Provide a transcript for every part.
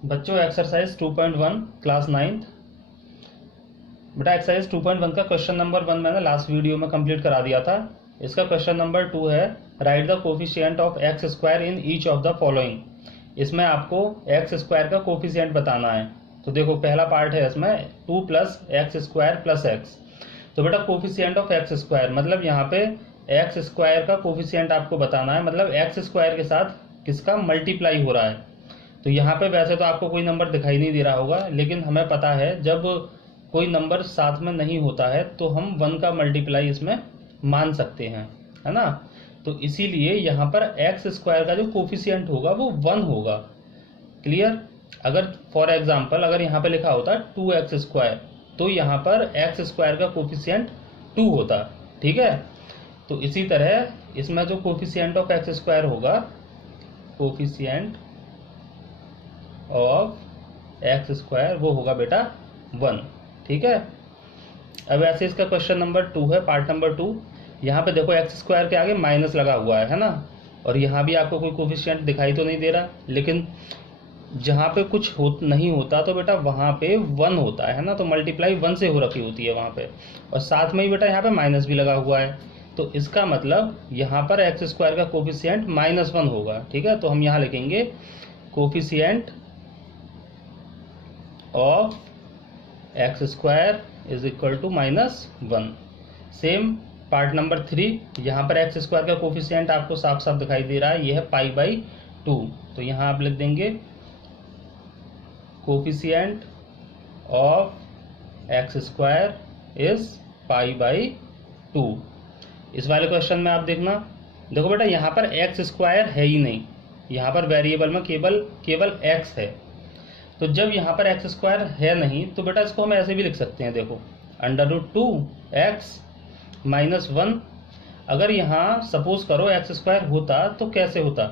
बच्चों exercise 2.1 class 9th। बेटा exercise 2.1 का क्वेश्चन नंबर 1 मैंने लास्ट वीडियो में कंप्लीट करा दिया था। इसका क्वेश्चन नंबर 2 है right the coefficient of x square in each of the following. इसमें आपको एक्स स्क्वायर का कोफिशिएंट बताना है। तो देखो पहला पार्ट है इसमें 2 plus x square plus x. तो बेटा कोफिशिएंट ऑफ एक्स स्क्वायर मतलब यहाँ पे एक्स स्क्वायर का कोफिशिएंट आपको बताना है, मतलब एक्स स्क्वायर के साथ किसका मल्टीप्लाई हो रहा है। तो यहाँ पे वैसे तो आपको कोई नंबर दिखाई नहीं दे रहा होगा, लेकिन हमें पता है जब कोई नंबर साथ में नहीं होता है तो हम 1 का मल्टीप्लाई इसमें मान सकते हैं, है ना। तो इसीलिए यहाँ पर एक्स स्क्वायर का जो कोफिशिएंट होगा वो 1 होगा। क्लियर। अगर फॉर एग्जांपल अगर यहाँ पे लिखा होता 2x स्क्वायर तो यहाँ पर एक्स स्क्वायर का कोफिशिएंट 2 होता। ठीक है। तो इसी तरह इसमें जो कोफिशिएंट ऑफ एक्स स्क्वायर होगा, कोफिशिएंट ऑफ एक्स स्क्वायर वो होगा बेटा 1। ठीक है। अब ऐसे इसका क्वेश्चन नंबर 2 है, पार्ट नंबर 2। यहाँ पे देखो एक्स स्क्वायर के आगे माइनस लगा हुआ है ना, और यहाँ भी आपको कोई कोफिशिएंट दिखाई तो नहीं दे रहा, लेकिन जहाँ पे कुछ नहीं होता तो बेटा वहाँ पे 1 होता है ना, तो मल्टीप्लाई 1 से हो रखी होती है वहाँ पे, और साथ में ही बेटा यहाँ पे माइनस भी लगा हुआ है। तो इसका मतलब यहाँ पर एक्स स्क्वायर का कोफिशिएंट -1 होगा। ठीक है। तो हम यहाँ लिखेंगे coefficient of x square is equal to -1। Same part number 3, यहाँ पर एक्स स्क्वायर का कोफिशिएंट आपको साफ साफ दिखाई दे रहा है, ये है π/2। तो यहाँ आप लिख देंगे coefficient of x square is π/2। इस वाले क्वेश्चन में आप देखना, देखो बेटा यहाँ पर एक्स स्क्वायर है ही नहीं, यहाँ पर वेरिएबल में केवल एक्स है। तो जब यहाँ पर एक्स स्क्वायर है नहीं तो बेटा इसको हम ऐसे भी लिख सकते हैं, देखो √2x - 1। अगर यहाँ सपोज करो एक्स स्क्वायर होता तो कैसे होता,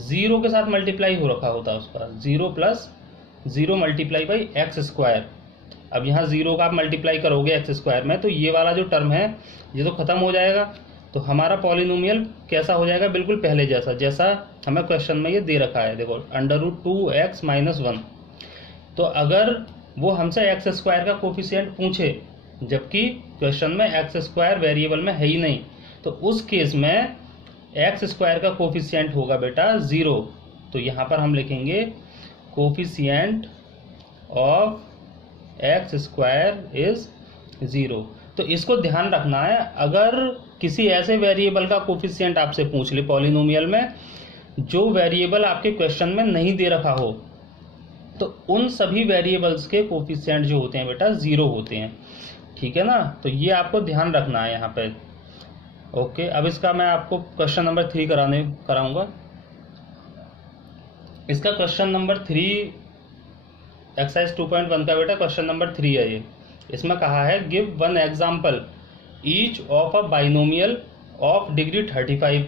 0 के साथ मल्टीप्लाई हो रखा होता उसका, 0 + 0 × एक्स स्क्वायर। अब यहाँ 0 का आप मल्टीप्लाई करोगे एक्स स्क्वायर में तो ये वाला जो टर्म है ये तो खत्म हो जाएगा। तो हमारा पॉलिनोमियल कैसा हो जाएगा, बिल्कुल पहले जैसा हमें क्वेश्चन में ये दे रखा है, देखो √2x - 1। तो अगर वो हमसे एक्स स्क्वायर का कोफिशिएंट पूछे जबकि क्वेश्चन में एक्स स्क्वायर वेरिएबल में है ही नहीं, तो उस केस में एक्स स्क्वायर का कोफिशिएंट होगा बेटा 0। तो यहाँ पर हम लिखेंगे coefficient of x square is 0। तो इसको ध्यान रखना है, अगर किसी ऐसे वेरिएबल का कोफिशिएंट आपसे पूछ ले पॉलिनोमियल में जो वेरिएबल आपके क्वेश्चन में नहीं दे रखा हो, तो उन सभी वेरिएबल्स के कोफिशिएंट जो होते हैं बेटा 0 होते हैं। ठीक है ना। तो ये आपको ध्यान रखना है यहाँ पे। ओके। अब इसका मैं आपको क्वेश्चन नंबर 3 कराऊंगा। इसका क्वेश्चन नंबर 3 एक्सरसाइज 2.1 का बेटा क्वेश्चन नंबर 3 है ये। इसमें कहा है give 1 example each of a binomial of degree 35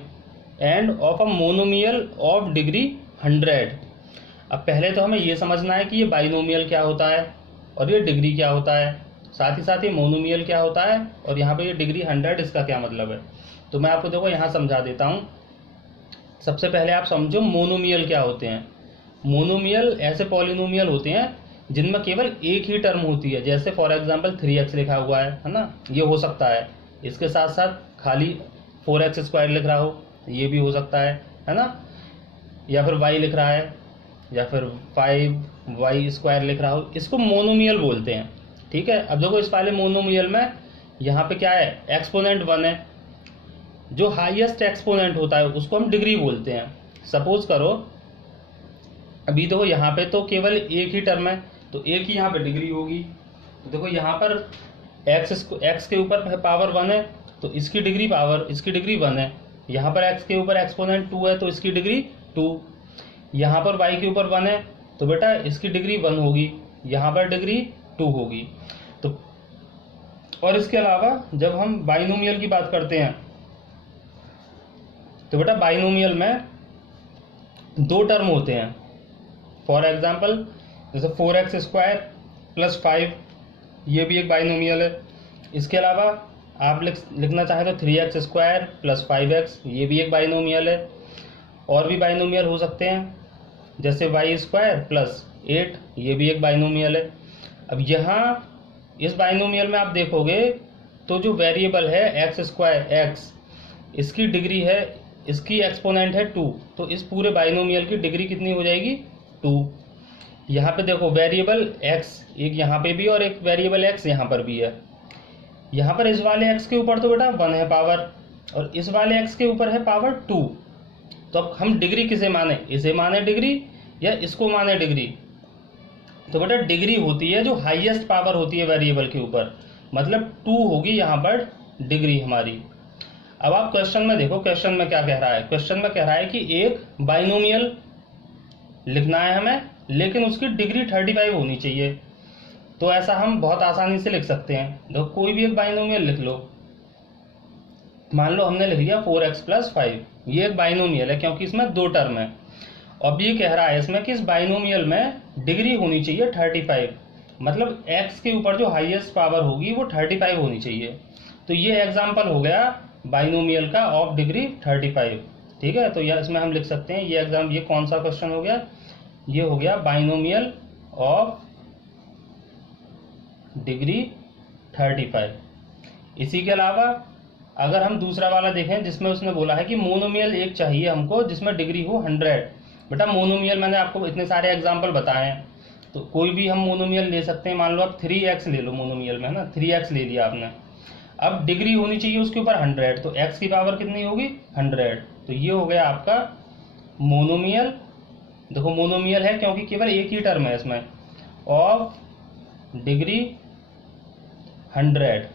end of a monomial of degree 100। अब पहले तो हमें ये समझना है कि ये बाइनोमियल क्या होता है और ये डिग्री क्या होता है, साथ ही साथ ये मोनोमियल क्या होता है, और यहाँ पे ये डिग्री 100 इसका क्या मतलब है। तो मैं आपको देखो यहाँ समझा देता हूँ। सबसे पहले आप समझो मोनोमियल क्या होते हैं। मोनोमियल ऐसे पॉलिनोमियल होते हैं जिनमें केवल एक ही टर्म होती है, जैसे फॉर एग्जाम्पल 3x लिखा हुआ है ना, ये हो सकता है। इसके साथ साथ खाली 4x स्क्वायर लिख रहा हो, ये भी हो सकता है ना, या फिर y लिख रहा है, या फिर 5y स्क्वायर लिख रहा हो, इसको मोनोमियल बोलते हैं। ठीक है। अब देखो इस वाले मोनोमियल में यहाँ पे क्या है, एक्सपोनेंट 1 है, जो हाईएस्ट एक्सपोनेंट होता है उसको हम डिग्री बोलते हैं। सपोज करो अभी देखो यहाँ पे तो केवल एक ही टर्म है, तो एक ही यहाँ पे डिग्री होगी। तो देखो यहाँ पर x के ऊपर पावर 1 है तो इसकी डिग्री 1 है। यहाँ पर x के ऊपर एक्सपोनेंट 2 है तो इसकी डिग्री 2। यहाँ पर y के ऊपर 1 है तो बेटा इसकी डिग्री 1 होगी, यहाँ पर डिग्री 2 होगी। तो और इसके अलावा जब हम बाइनोमियल की बात करते हैं तो बेटा बाइनोमियल में 2 टर्म होते हैं। फॉर एग्जाम्पल जैसे 4x स्क्वायर + 5, ये भी एक बाइनोमियल है। इसके अलावा आप लिखना चाहें तो 3x स्क्वायर + 5x, ये भी एक बाइनोमियल है। और भी बाइनोमियल हो सकते हैं। जैसे वाई स्क्वायर प्लस 8, ये भी एक बाइनोमियल है। अब यहाँ इस बाइनोमियल में आप देखोगे तो जो वेरिएबल है एक्स स्क्वायर एक्स, इसकी डिग्री है, इसकी एक्सपोनेंट है 2, तो इस पूरे बाइनोमियल की डिग्री कितनी हो जाएगी 2। यहाँ पे देखो वेरिएबल x एक यहाँ पे भी और एक वेरिएबल x यहाँ पर भी है। यहाँ पर इस वाले x के ऊपर तो बेटा 1 है पावर, और इस वाले x के ऊपर है पावर 2। तो अब हम डिग्री किसे माने, इसे माने डिग्री या इसको माने डिग्री? तो बेटा डिग्री होती है जो हाईएस्ट पावर होती है वेरिएबल के ऊपर, मतलब 2 होगी यहाँ पर डिग्री हमारी। अब आप क्वेश्चन में देखो, क्वेश्चन में क्या कह रहा है? क्वेश्चन में कह रहा है कि एक बाइनोमियल लिखना है हमें, लेकिन उसकी डिग्री 35 होनी चाहिए। तो ऐसा हम बहुत आसानी से लिख सकते हैं। देखो कोई भी एक बाइनोमियल लिख लो, मान लो हमने लिख लिया 4x + 5, ये एक बाइनोमियल है क्योंकि इसमें 2 टर्म है। अब ये कह रहा है इसमें कि इस बाइनोमियल में डिग्री होनी चाहिए 35, मतलब x के ऊपर जो हाईएस्ट पावर होगी वो 35 होनी चाहिए। तो ये एग्जाम्पल हो गया बाइनोमियल का ऑफ डिग्री 35। ठीक है, तो यह इसमें हम लिख सकते हैं ये कौन सा क्वेश्चन हो गया? ये हो गया बाइनोमियल ऑफ डिग्री 35। इसी के अलावा अगर हम दूसरा वाला देखें जिसमें उसने बोला है कि मोनोमियल एक चाहिए हमको जिसमें डिग्री हो 100। बेटा मोनोमियल मैंने आपको इतने सारे एग्जाम्पल बताए हैं, तो कोई भी हम मोनोमियल ले सकते हैं। मान लो आप 3x ले लो मोनोमियल में, है ना, 3x ले लिया आपने। अब डिग्री होनी चाहिए उसके ऊपर 100, तो x की पावर कितनी होगी 100। तो ये हो गया आपका मोनोमियल। देखो मोनोमियल है क्योंकि केवल एक ही टर्म है इसमें, ऑफ डिग्री 100,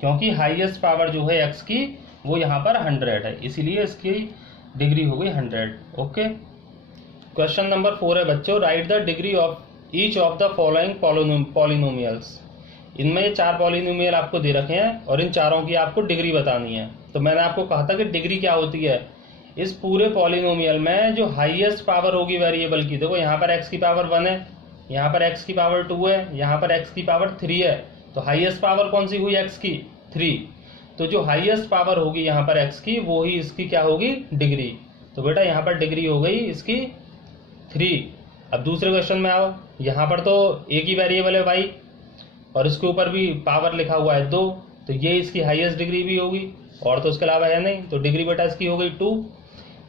क्योंकि हाईएस्ट पावर जो है x की वो यहाँ पर 100 है, इसीलिए इसकी डिग्री हो गई 100। ओके, क्वेश्चन नंबर 4 है बच्चों, right the degree of each of the following polynomials. इनमें ये 4 पॉलिनोमियल आपको दे रखे हैं और इन चारों की आपको डिग्री बतानी है। तो मैंने आपको कहा था कि डिग्री क्या होती है, इस पूरे पॉलिनोमियल में जो हाईएस्ट पावर होगी वेरिएबल की। देखो यहाँ पर x की पावर 1 है, यहाँ पर x की पावर 2 है, यहाँ पर x की पावर 3 है। तो हाईएस्ट पावर कौन सी हुई x की 3। तो जो हाईएस्ट पावर होगी यहाँ पर x की वो ही इसकी क्या होगी डिग्री। तो बेटा यहाँ पर डिग्री हो गई इसकी 3। अब दूसरे क्वेश्चन में आओ, यहाँ पर तो एक ही वेरिएबल है y और इसके ऊपर भी पावर लिखा हुआ है 2, तो ये इसकी हाईएस्ट डिग्री भी होगी, और तो उसके अलावा है नहीं, तो डिग्री बेटा इसकी हो गई 2।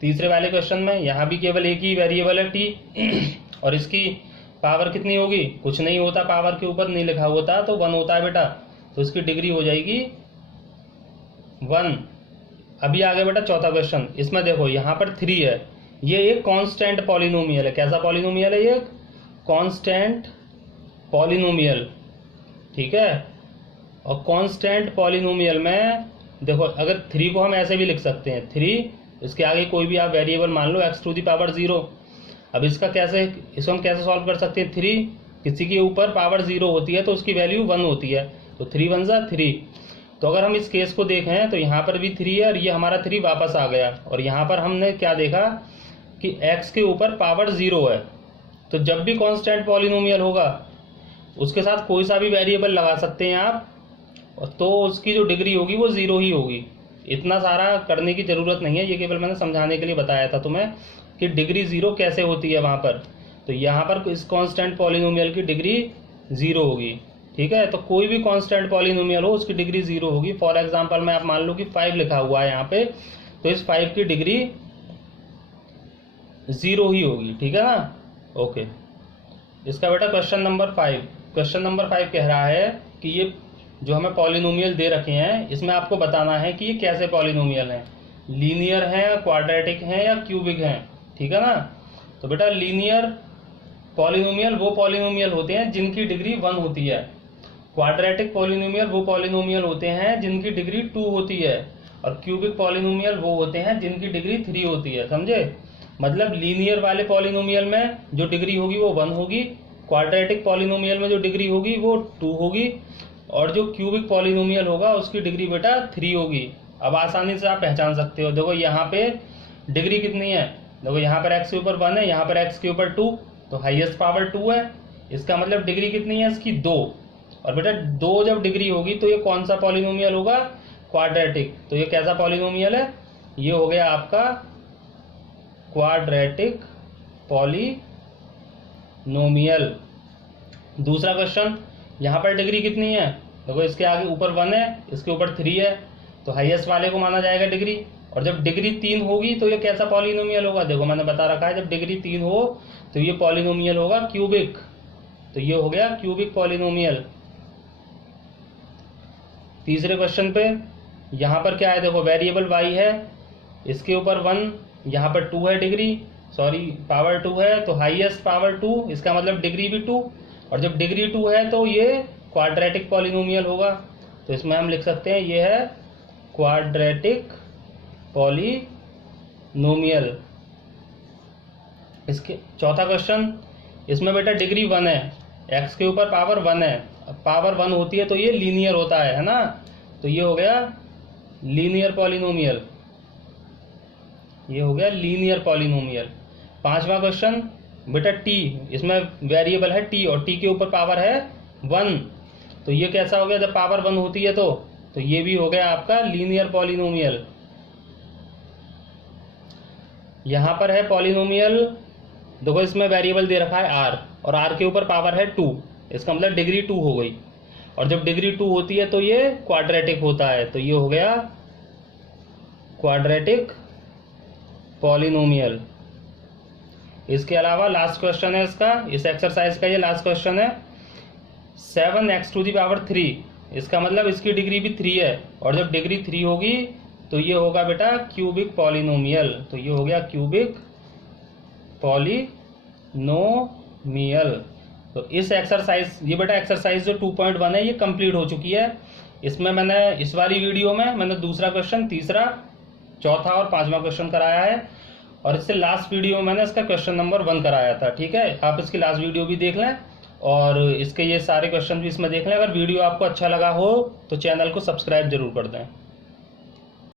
तीसरे वाले क्वेश्चन में यहाँ भी केवल एक ही वेरिएबल है t और इसकी पावर कितनी होगी, कुछ नहीं होता, पावर के ऊपर नहीं लिखा होता तो 1 होता है बेटा, तो इसकी डिग्री हो जाएगी 1। अभी आगे बेटा चौथा क्वेश्चन, इसमें देखो यहाँ पर 3 है, ये एक कांस्टेंट पॉलिनोमियल है। कैसा पॉलिनोमियल है ये? Constant polynomial. ठीक है, और कांस्टेंट पॉलिनोमियल में देखो अगर 3 को हम ऐसे भी लिख सकते हैं, 3 इसके आगे कोई भी आप वेरिएबल मान लो x⁻0। अब इसको हम कैसे सॉल्व कर सकते हैं? 3 किसी के ऊपर पावर 0 होती है तो उसकी वैल्यू 1 होती है, तो 3 1 जा 3। तो अगर हम इस केस को देखें तो यहाँ पर भी 3 है और ये हमारा 3 वापस आ गया, और यहाँ पर हमने क्या देखा कि x के ऊपर पावर 0 है। तो जब भी कांस्टेंट पॉलिनोमियल होगा उसके साथ कोई सा भी वेरिएबल लगा सकते हैं आप, तो उसकी जो डिग्री होगी वो 0 ही होगी। इतना सारा करने की ज़रूरत नहीं है, ये केवल मैंने समझाने के लिए बताया था तुम्हें कि डिग्री 0 कैसे होती है वहाँ पर। तो यहाँ पर इस कांस्टेंट पॉलिनोमियल की डिग्री 0 होगी। ठीक है, तो कोई भी कांस्टेंट पॉलिनोमियल हो उसकी डिग्री 0 होगी। फॉर एग्जांपल में आप मान लो कि 5 लिखा हुआ है यहाँ पे, तो इस 5 की डिग्री 0 ही होगी। ठीक है ना? ओके, इसका बेटा क्वेश्चन नंबर 5 कह रहा है कि ये जो हमें पॉलिनोमियल दे रखे हैं इसमें आपको बताना है कि ये कैसे पॉलिनोमियल हैं, लीनियर हैं, क्वाड्रेटिक हैं या क्यूबिक हैं। ठीक है ना? तो बेटा लीनियर पॉलिनोमियल वो पॉलिनोमियल होते हैं जिनकी डिग्री 1 होती है, क्वाड्रेटिक पॉलिनोमियल वो पॉलिनोमियल होते हैं जिनकी डिग्री 2 होती है, और क्यूबिक पॉलिनोमियल वो होते हैं जिनकी डिग्री 3 होती है। समझे? मतलब लीनियर वाले पॉलिनोमियल में जो डिग्री होगी वो 1 होगी, क्वाड्रेटिक पॉलिनोमियल में जो डिग्री होगी वो 2 होगी, और जो क्यूबिक पॉलिनोमियल होगा उसकी डिग्री बेटा 3 होगी। अब आसानी से आप पहचान सकते हो। देखो यहाँ पे डिग्री कितनी है, देखो यहाँ पर x के ऊपर 1 है, यहाँ पर x के ऊपर 2, तो हाईएस्ट पावर 2 है। इसका मतलब डिग्री कितनी है इसकी 2, और बेटा 2 जब डिग्री होगी तो ये कौन सा पॉलिनोमियल होगा? क्वाड्रेटिक। तो ये कैसा पॉलिनोमियल है? ये हो गया आपका क्वाड्रेटिक पॉलिनोमियल। पॉलिनोमियल। दूसरा क्वेश्चन, यहाँ पर डिग्री कितनी है, देखो इसके आगे ऊपर 1 है, इसके ऊपर 3 है, तो हाईएस्ट वाले को माना जाएगा डिग्री। और जब डिग्री 3 होगी तो ये कैसा पॉलिनोमियल होगा, देखो मैंने बता रखा है, जब डिग्री 3 हो तो ये पॉलिनोमियल होगा क्यूबिक, तो ये हो गया क्यूबिक पॉलिनोमियल। तीसरे क्वेश्चन पे यहाँ पर क्या है, देखो वेरिएबल y है, इसके ऊपर 1, यहाँ पर 2 है डिग्री, सॉरी पावर 2 है, तो हाईएस्ट पावर 2, इसका मतलब डिग्री भी 2, और जब डिग्री 2 है तो ये क्वाड्रेटिक पॉलिनोमियल होगा। तो इसमें हम लिख सकते हैं ये है क्वाड्रेटिक पॉलिनोमियल। इसके चौथा क्वेश्चन, इसमें बेटा डिग्री 1 है, x के ऊपर पावर 1 है, पावर 1 होती है तो ये लीनियर होता है ना, तो ये हो गया लीनियर पॉलिनोमियल, ये हो गया लीनियर पॉलिनोमियल। पांचवा क्वेश्चन, बेटा t, इसमें वेरिएबल है t और t के ऊपर पावर है 1, तो ये कैसा हो गया, जब पावर 1 होती है तो ये भी हो गया आपका लीनियर पॉलिनोमियल। यहाँ पर है पॉलिनोमियल, देखो इसमें वेरिएबल दे रखा है r और r के ऊपर पावर है 2, इसका मतलब डिग्री 2 हो गई, और जब डिग्री 2 होती है तो ये क्वाड्रेटिक होता है, तो ये हो गया क्वाड्रेटिक पॉलिनोमियल। इसके अलावा लास्ट क्वेश्चन है इसका, इस एक्सरसाइज का ये लास्ट क्वेश्चन है, 7x⁻3, इसका मतलब इसकी डिग्री भी 3 है, और जब डिग्री 3 होगी तो ये होगा बेटा क्यूबिक पॉलिनोमियल, तो ये हो गया क्यूबिक पॉलिनोमियल। तो इस एक्सरसाइज, ये बेटा एक्सरसाइज जो 2.1 है ये कंप्लीट हो चुकी है। इसमें मैंने इस वाली वीडियो में मैंने दूसरा क्वेश्चन, तीसरा, चौथा और पांचवा क्वेश्चन कराया है, और इससे लास्ट वीडियो में मैंने इसका क्वेश्चन नंबर 1 कराया था। ठीक है, आप इसकी लास्ट वीडियो भी देख लें और इसके ये सारे क्वेश्चन भी इसमें देख लें। अगर वीडियो आपको अच्छा लगा हो तो चैनल को सब्सक्राइब जरूर कर दें।